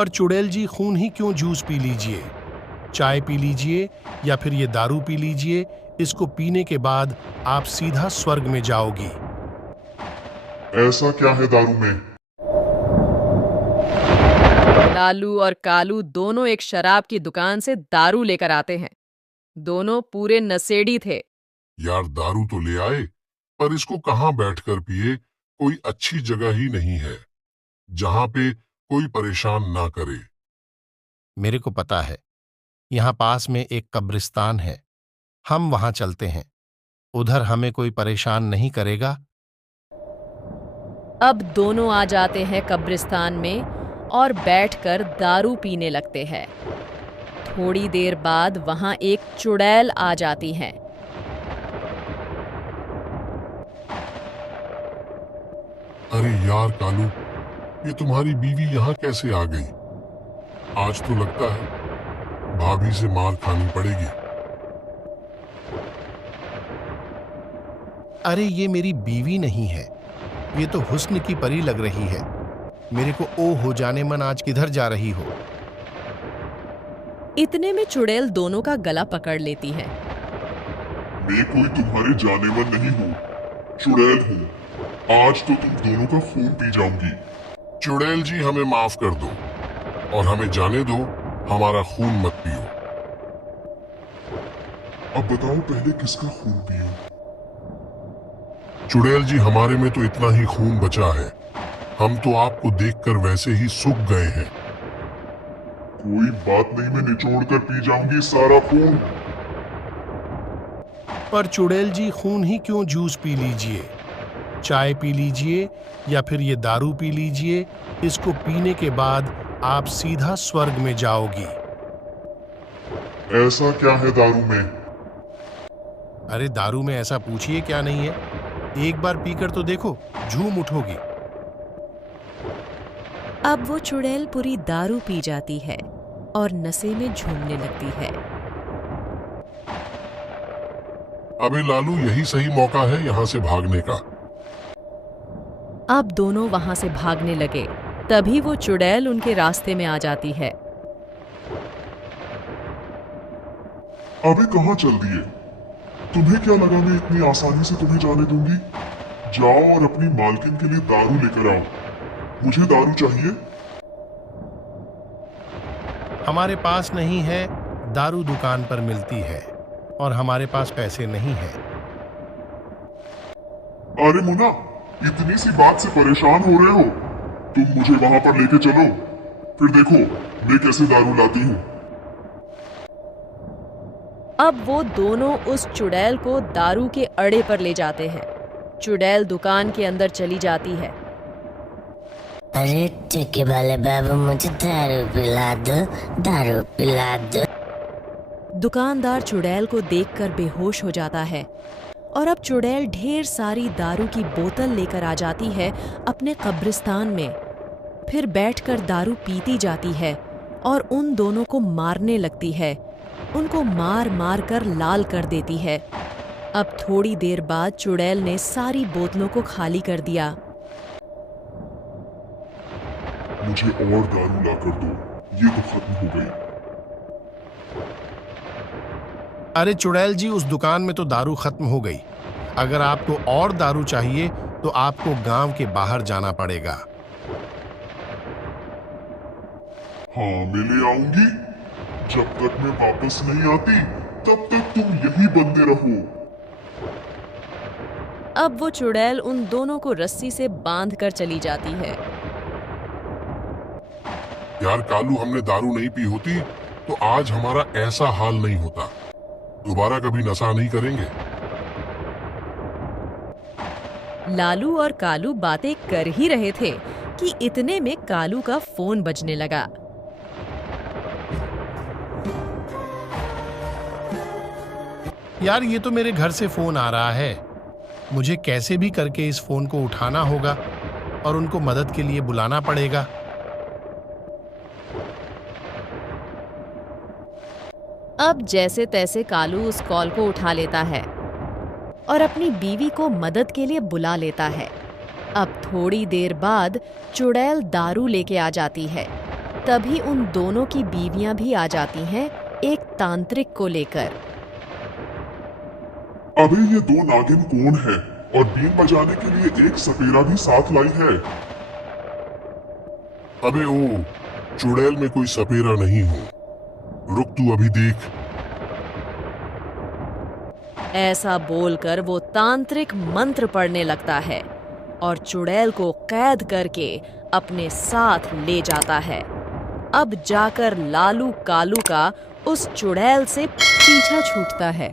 पर चुड़ैल जी, खून ही क्यों जूस पी लीजिए, चाय पी लीजिए या फिर ये दारू पी लीजिए। इसको पीने के बाद आप सीधा स्वर्ग में जाओगी। ऐसा क्या है दारू में? लालू और कालू दोनों एक शराब की दुकान से दारू लेकर आते हैं। दोनों पूरे नशेड़ी थे। यार दारू तो ले आए, पर इसको कहाँ बैठकर पिए? कोई अच्छी जगह ही नहीं है जहाँ पे कोई परेशान ना करे। मेरे को पता है, यहाँ पास में एक कब्रिस्तान है, हम वहां चलते हैं। उधर हमें कोई परेशान नहीं करेगा। अब दोनों आ जाते हैं कब्रिस्तान में और बैठकर दारू पीने लगते हैं। थोड़ी देर बाद वहां एक चुड़ैल आ जाती है। अरे यार कालू, ये तुम्हारी बीवी यहाँ कैसे आ गई? आज तो लगता है भाभी से मार खानी पड़ेगी। अरे ये मेरी बीवी नहीं है, ये तो हुस्न की परी लग रही है। मेरे को ओ हो जाने मन, आज किधर जा रही हो? इतने में चुड़ैल दोनों का गला पकड़ लेती है। मैं कोई तुम्हारे जाने मन नहीं हूँ, चुड़ैल हूँ। आज तो तुम दोनों का खून पी जाऊंगी। चुड़ैल जी, हमें माफ कर दो और हमें जाने दो, हमारा खून मत पियो। अब बताओ पहले किसका खून पियो? चुड़ैल जी, हमारे में तो इतना ही खून बचा है, हम तो आपको देखकर वैसे ही सूख गए हैं। कोई बात नहीं, मैं निचोड़ कर पी जाऊंगी सारा खून। पर चुड़ैल जी, खून ही क्यों जूस पी लीजिए, चाय पी लीजिए या फिर ये दारू पी लीजिए। इसको पीने के बाद आप सीधा स्वर्ग में जाओगी। ऐसा क्या है दारू में? अरे दारू में ऐसा पूछिए क्या नहीं है, एक बार पीकर तो देखो, झूम उठोगी। अब वो चुड़ैल पूरी दारू पी जाती है और नशे में झूमने लगती है। अबे लालू, यही सही मौका है यहाँ से भागने का। अब दोनों वहां से भागने लगे, तभी वो चुड़ैल उनके रास्ते में आ जाती है। अबे कहाँ चल दिए? तुम्हें क्या लगा मैं इतनी आसानी से तुम्हें जाने दूंगी? जाओ और अपनी मालकिन के लिए दारू लेकर आओ। मुझे दारू चाहिए। हमारे पास नहीं है, दारू दुकान पर मिलती है और हमारे पास पैसे नहीं है। अरे मुन्ना, इतनी सी बात से परेशान हो रहे हो? तुम मुझे वहां पर लेके चलो, फिर देखो मैं कैसे दारू लाती हूँ। अब वो दोनों उस चुड़ैल को दारू के अड़े पर ले जाते हैं। चुड़ैल दुकान के अंदर चली जाती है। अरे टिक्की वाले बाबू, मुझे दारू पिला दो, दारू पिला दो। दुकानदार चुड़ैल को देखकर बेहोश हो जाता है और अब चुड़ैल ढेर सारी दारू की बोतल लेकर आ जाती है अपने कब्रिस्तान में। फिर बैठकर दारू पीती जाती है और उन दोनों को मारने लगती है। उनको मार मार कर लाल कर देती है। अब थोड़ी देर बाद चुड़ैल ने सारी बोतलों को खाली कर दिया। मुझे और दारू ला कर दो, ये तो खत्म हो गई। अरे चुड़ैल जी, उस दुकान में तो दारू खत्म हो गई। अगर आपको और दारू चाहिए तो आपको गांव के बाहर जाना पड़ेगा। हाँ, मैं ले आऊंगी। जब तक मैं वापस नहीं आती तब तक तुम यही बंदे रहो। अब वो चुड़ैल उन दोनों को रस्सी से बांध कर चली जाती है। यार कालू, हमने दारू नहीं पी होती तो आज हमारा ऐसा हाल नहीं होता। दोबारा कभी नशा नहीं करेंगे। लालू और कालू बातें कर ही रहे थे कि इतने में कालू का फोन बजने लगा। यार ये तो मेरे घर से फोन आ रहा है, मुझे कैसे भी करके इस फोन को उठाना होगा और उनको मदद के लिए बुलाना पड़ेगा। अब जैसे तैसे कालू उस कॉल को उठा लेता है और अपनी बीवी को मदद के लिए बुला लेता है। अब थोड़ी देर बाद चुड़ैल दारू लेके आ जाती है तभी उन दोनों की बीवियां भी आ जाती हैं एक तांत्रिक को लेकर। अबे ये दो नागिन कौन है और बीन बजाने के लिए एक सपेरा भी साथ लाई है? अबे ओ, चुड़ैल में कोई सपेरा नहीं हो, रुक तू अभी देख। ऐसा बोलकर वो तांत्रिक मंत्र पढ़ने लगता है और चुड़ैल को कैद करके अपने साथ ले जाता है। अब जाकर लालू कालू का उस चुड़ैल से पीछा छूटता है।